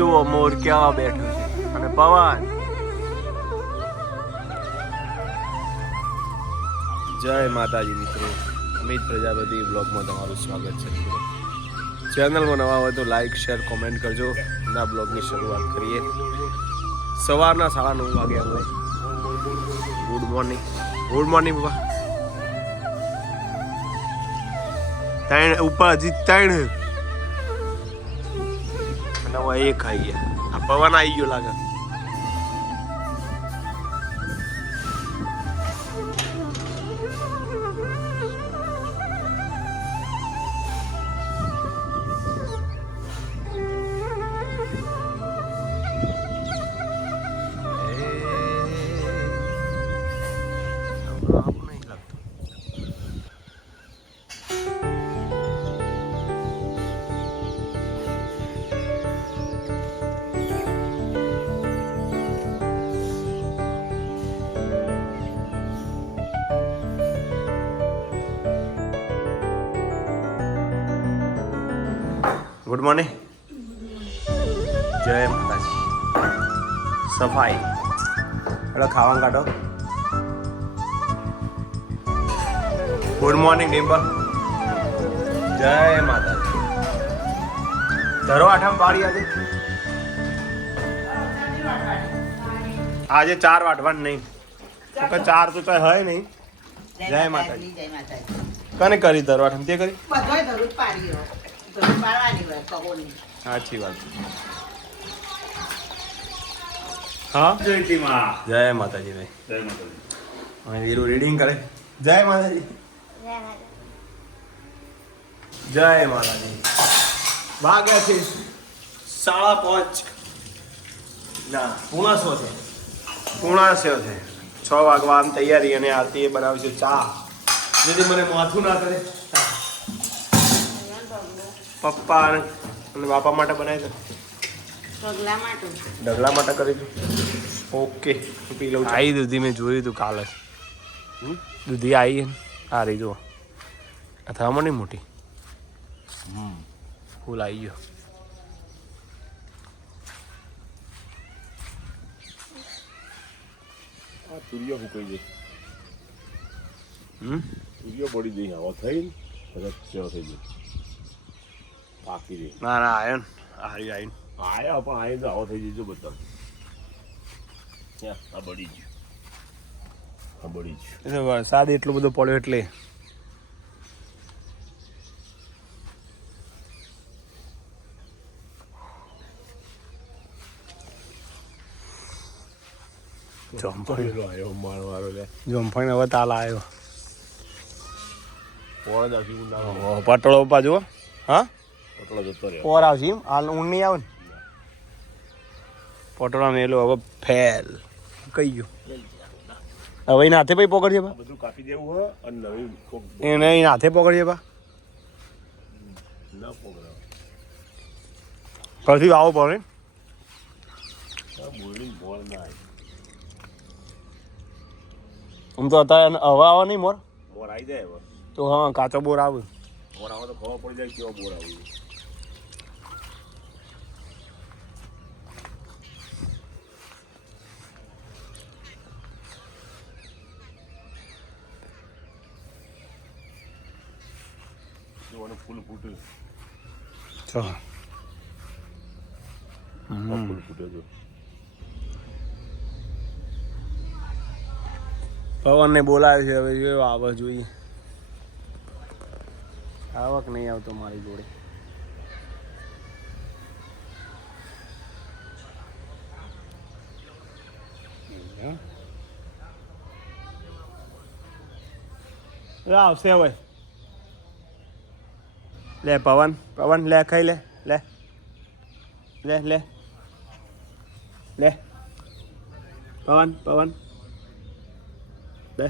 જુઓ મોર ક્યાં બેઠો છે? અને પવન? જય માતાજી મિત્રો. અમિત પ્રજાપતિ બ્લોગમાં તમારું સ્વાગત છે ચેનલમાં નવા હોય તો લાઈક, શેર, કોમેન્ટ કરજો. ના બ્લોગની શરૂઆત કરીએ. સવારના સાડા નવ વાગે અમે ગુડ મોર્નિંગ. ગુડ મોર્નિંગ બાબા ત્રણ, ઉપર હજી ત્રણ. અને હવે એ ખાઈ ગયા આ પવન આવી ગયો લાગે. ગુડ મોર્નિંગ જય માતાજી. સફાઈ. હેલો ખાવાનું કાઢો. ગુડ મોર્નિંગ ડિમ્પલ જય માતાજી. ધરો આઠમ પાડી આજે. આજે ચાર વાટવાનું નહીં. ચાર તો તો હોય નહીં. જય માતાજી. જય માતાજી. કને કરી ધરો આઠમ? તે કરી? સાચી વાત હા જય માતાજી ભાઈ જય માતાજી વીરું રીડિંગ કરે જય માતાજી જય માતાજી વાગ્યા છે સાડા પાંચ ના પૂણા સો છે પૂણા સો છે છ વાગવાની તૈયારી અને આરતી એ છે ચા જેથી મને માથું ના કરે. પપ્પા અને બાપા માટે બનાવી દો. ઢગલા માટે. ઢગલા માટે કરી દો ઓકે પી લઉં આવી દૂધી મેં જોયું હતું કાલે. હમ? દૂધી આવી આ રહી જુઓ. થવામાં નહીં મોટી? ફૂલ આવી ગયો. આ તુરિયો ફૂકાઈ જાય હમ? તુરિયો પડી જાય હવા થઈ રચ્યો થઈ જાય પાકી રહી. ના ના આવ્યો ને. હારી આવ્યું આયા પણ આયા તો આવો થઈ જજો બધા. આ બળી ગયું. આ બળી ગયું. એટલે વરસાદ એટલો બધો પડ્યો એટલે. જમફળ આવ્યો આયો મારવાળો લે. જમફળ હવે તાલ આવ્યો પટોળો જ આખી ઊંડા પટોળો બાજુ હા? પટલો જતો રહ્યો પોર આવશે એમ હાલ ઊંડ નહીં આવે ને પટોળા મેલો હવે ફેલ કઈ ગયો હવે એના હાથે ભાઈ પકડજે બા બધું કાપી દેવું હોય અને નવી એને એના હાથે પકડજે બા ન પકડાવ પછી આવો પડે આ બોલ ના આમ તો અત્યારે હવા આવે નહીં મોર બોર આવી જાય તો હા કાચો બોર આવે બોર આવે તો ખબર પડી જાય કેવો બોર આવી જોવાનું ફૂલ ફૂટ્યું આ ફૂલ ફૂટ્યો જો પવનને બોલાવે છે હવે જો આવે જોઈએ. આવક નહીં આવતો મારી જોડે. આવશે હવે. લે, પવન પવન, લે, ખાઈ લે લે. લે લે. લે. પવન પવન. લે.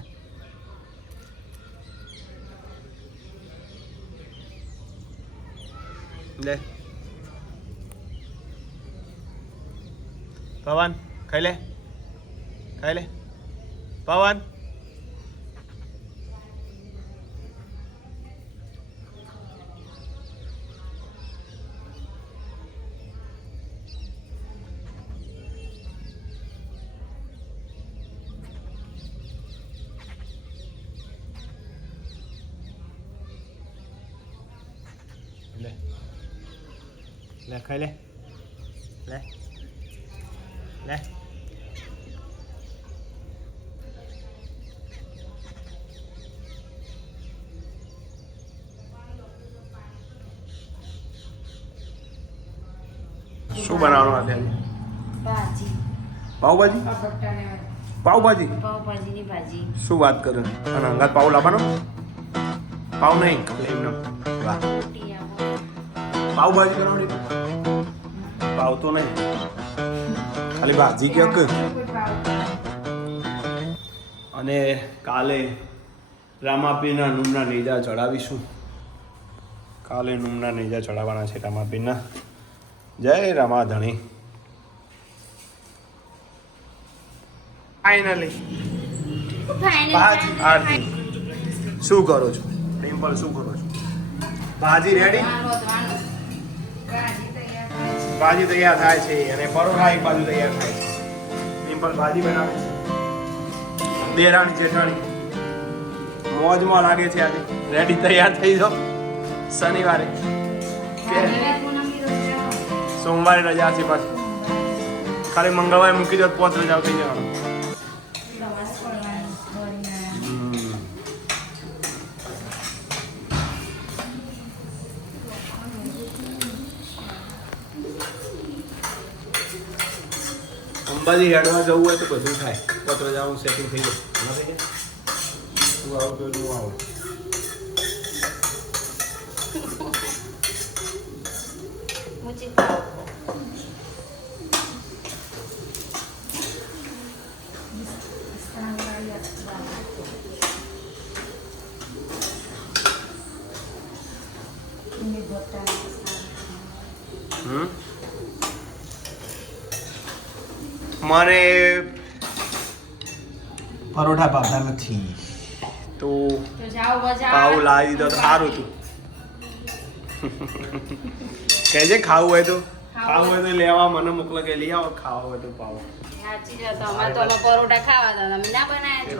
લે. પવન, ખાઈ લે. ખાઈ લે. પવન. લે. ખાઈ લે. લે. લે. શું બનાવવાનું અત્યારે ભાજી. પાવભાજી બટાટાને પાવભાજી પાવભાજીની ભાજી. શું વાત કરે અને અંગાત પાવ લાવવાનો? પાવ નહીં. ખાલી એમને. વાહ. પાવભાજી કરવાની પાવ તો નહીં. ખાલી ભાજી ક્યાંક અને કાલે રામાપીના નુમના નેજા ચડાવીશું. કાલે નુમના નેજા ચડાવવાના છે રામાપીના જય રામાધણી. ફાઇનલી ભાજી આરતી. શું કરો છો? ડિમ્પલ શું કરો છો? ભાજી રેડી ભાજી તૈયાર થાય છે અને પરોઠા એક બાજુ તૈયાર થાય છે. ડિમ્પલ ભાજી બનાવે છે. દેરાણી જેઠાણી. મોજમાં લાગે છે આજે. રેડી તૈયાર થઈ જાઓ. શનિવારે. સોમવારે રજા છે પાછી. ખાલી મંગળવારે મૂકી દો પોત રજા થઈ જવાનું. અંબાજી હેડવા જવું હોય તો બધું થાય. પત્ર જવાનું સેટિંગ થઈ જાય તું આવું તો હું આવું. હમ? મને પરોઠા ભાવતા નથી. તો પાવ લાવી દીધો તો સારું હતું. કહેજે ખાવું હોય તો? ખાવું હોય તો લેવા મને મોકલો કે લઈ આવો ખાવા હોય તો પાવ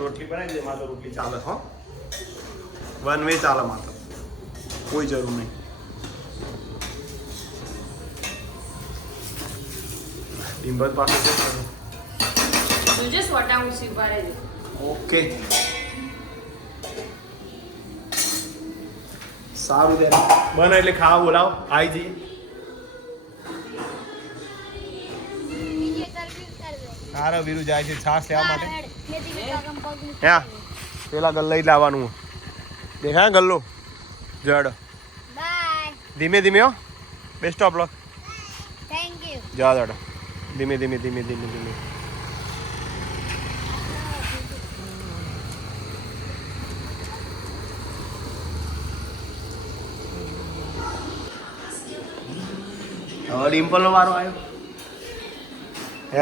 રોટલી બનાવી દે મારે તો રોટલી ચાલે હો. વન વે ચાલે મારે કોઈ જરૂર નહીં. ડિમ્પલ પાસે. જોજે સ્વટા હું સ્વીકારે છે ઓકે સારું દે બને એટલે ખાવા બોલાવો. આવી જઈએ. સારા વીરુ જાય છે છાશ લેવા માટે. હા? પેલા ગલ્લા જ લાવવાનું દેખાય ગલ્લો? જડ. બાય ધીમે ધીમે હો. Best of luck thank you જા જડ. ધીમે ધીમે ધીમે ધીમે ધીમે. હવે ડિમ્પલ નો વારો આવ્યો હે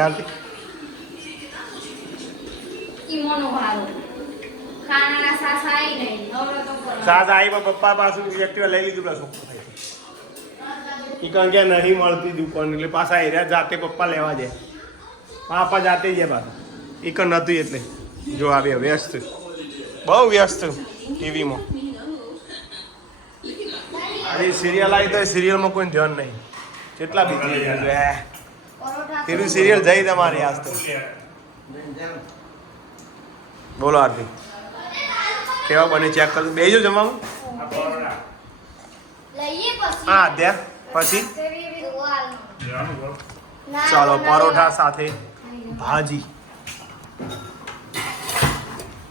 સાસ આવી પણ પપ્પા પાસે એક્ટિવા લઈ લીધું પેલા છોકરો ઈ કારણ કે નહીં મળતી દુકાન એટલે પાછા એરિયા જાતે પપ્પા લેવા જાય. પાપા જાતે જાય પાછા. ઈ કણ નતું એટલે. જો આવે વ્યસ્ત. બહુ વ્યસ્ત ટીવીમાં. આજે સિરિયલ આવી તો સિરિયલમાં કોઈ ધ્યાન નહીં. કેટલા બીજી તેનું સિરિયલ જઈ તમારી આજ તો. બોલો આરતી. કેવા બને? ચેક કરું. બેજો લઈએ હા દે. પછી. ચાલો પરોઠા સાથે ભાજી.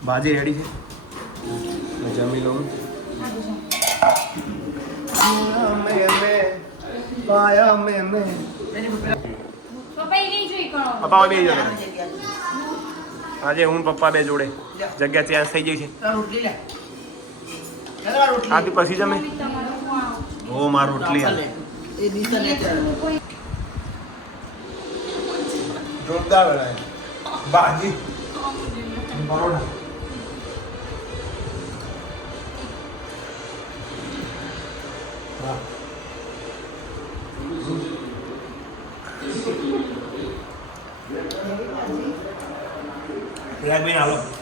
ભાજી રેડી છે? જમી લઉં. નહીં જોઈ કણો. પપ્પા બે જણ આજે હું પપ્પા બે જોડે. જગ્યા ચેન્જ થઈ ગઈ છે. આથી પછી જમે. ઓ માર રોટલી આ. જોરદાર બનાય ભાજી. પરોઠા. હા. રાગબેન હાલો